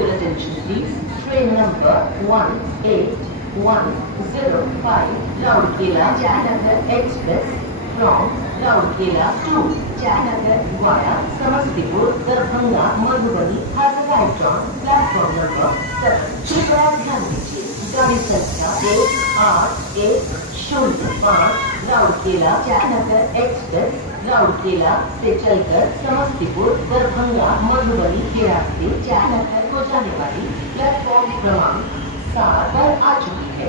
Your attention please. Train number 18105 Rourkela Jayanagar Express from Rourkela to Jayanagar via Samastipur, Darbhanga, Madhubani has arrived on platform number 7. कृपया ध्यान दीजिए गाड़ी संख्या 18105 Rourkela Jaynagar express Rourkela से चलकर समस्तीपुर, दरभंगा, मधुबनी के रास्ते जयनगर को जाने वाली प्लेटफॉर्म क्रमांक 7 पर आ चुकी है।